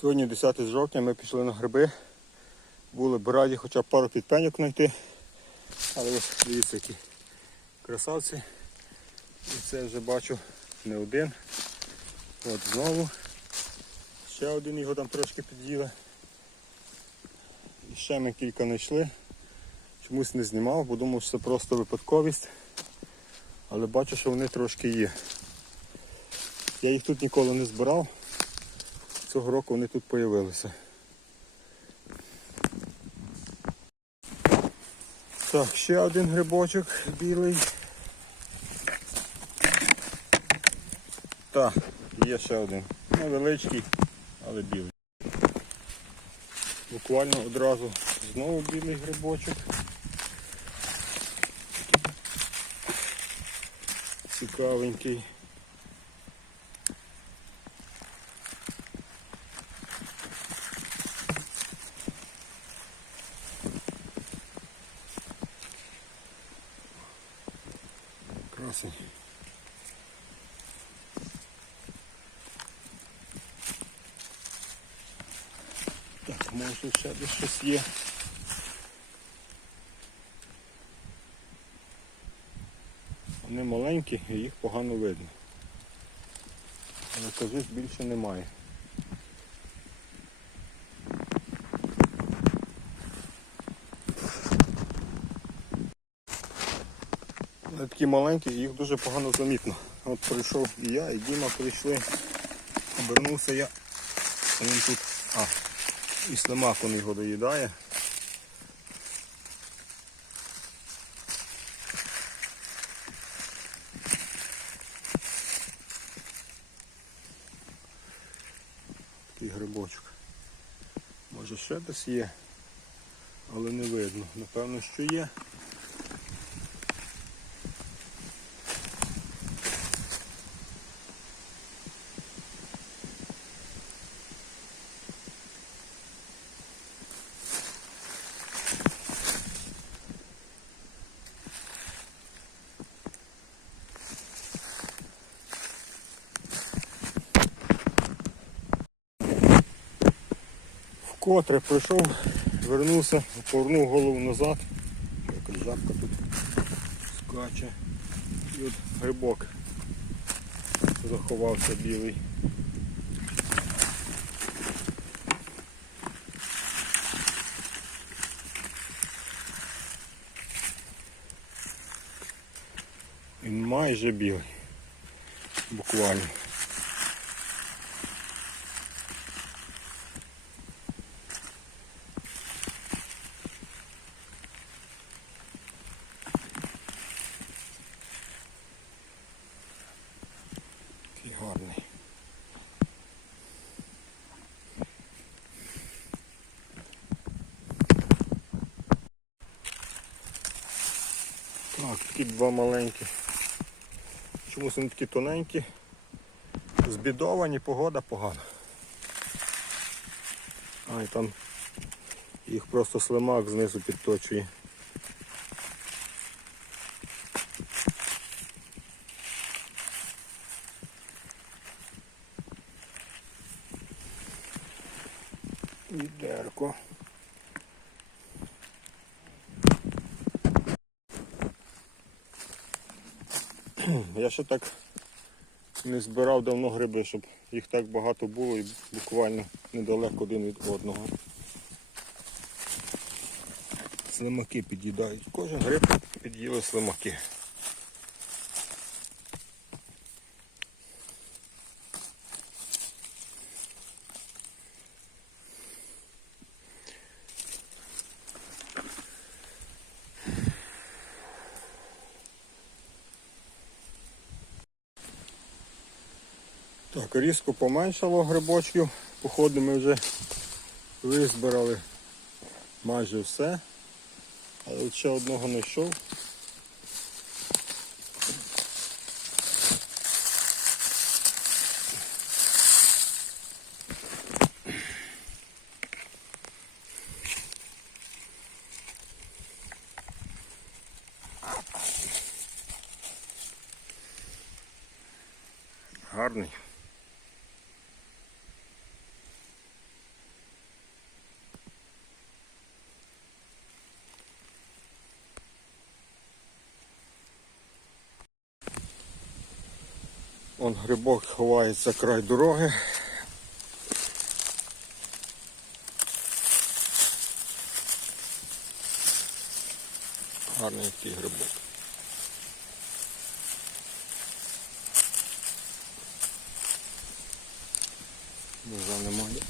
Сьогодні 10 жовтня ми пішли на гриби. Були б раді хоча б пару підпеньок знайти. Але ось дивіться, які красавці. І це вже бачу не один. От знову. Ще один його там трошки під'їли. І ще ми кілька знайшли. Чомусь не знімав, бо думав, що це просто випадковість. Але бачу, що вони трошки є. Я їх тут ніколи не збирав. Цього року вони тут з'явилися. Так, ще один грибочок білий. Так, є ще один. Невеличкий, але білий. Буквально одразу знову білий грибочок. Цікавенький. Красень. Так, може ще десь щось є. Вони маленькі і їх погано видно. Але кажусь більше немає. Такі маленькі, їх дуже погано замітно. От прийшов і я, і Діма прийшли. Обернувся я. а Він тут. А, і слимак він його доїдає. Такий грибочок. Може ще десь є, але не видно. Напевно, що є. Вкотре прийшов, вернувся, повернув голову назад. Якась жабка тут скаче. І от грибок заховався білий. Він майже білий. Буквально. Такий гарний. Так, такі два маленькі. Чомусь вони такі тоненькі, збідовані, погода погана. А і там їх просто слимак знизу підточує. Відерко. Я ще так не збирав давно гриби, щоб їх так багато було і буквально недалеко один від одного. Слимаки під'їдають. Кожен гриб під'їли слимаки. Так, різко поменшало грибочків. Походу ми вже визбирали майже все. Але ще одного знайшов. Гарний. Он грибок ховається край дороги. Гарний який грибок. Ножа немає.